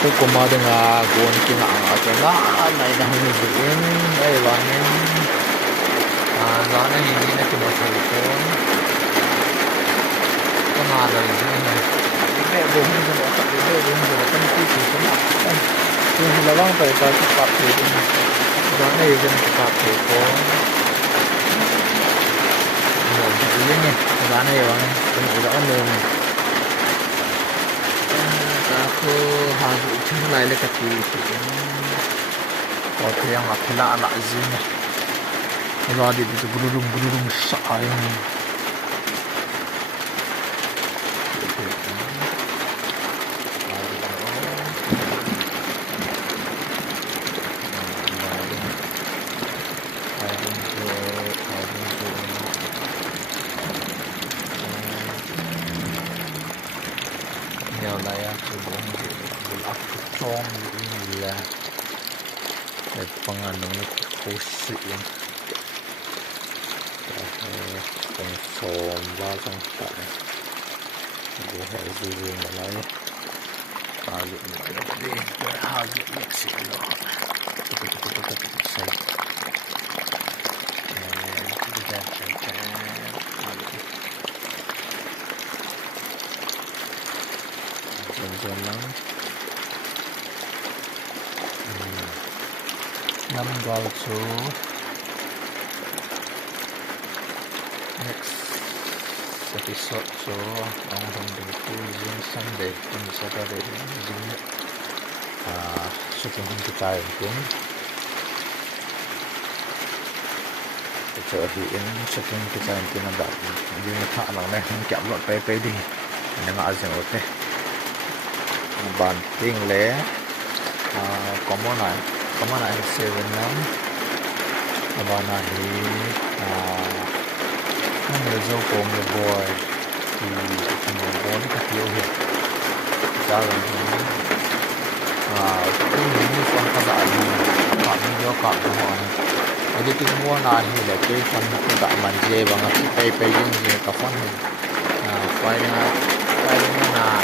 kuma dengan gon kina agak naik dah mungkin lain zona ini nak cuma telepon kemana lagi ni ini bohong juga tak boleh bohong juga kan itu semua kan yang lawang pada saat cepat itu zona ini cepat telepon ini ni zona yang udah kan ni aku harus cuma lekat di oh yang aku nak zin kalau di itu gulung sayang jong ini ya penganung ni khusus yang somba sampai dia harus mulai harus ni harus ni sila Number 2 next episode so ahung jing Sunday on Saturday jing syuting kita pun in syuting kita pun ada jing tak lang leh chậm lọt pe đi nó ngã sang ok banting le có món này seven năm và này người dâu của người boy thì người boy nó thật yêu hiệp ra là cái những con các bạn bạn nhiều bạn của họ ở đây tiếng mua này thì là cái phần các bạn mình dê bằng cái pe những gì các con quay ra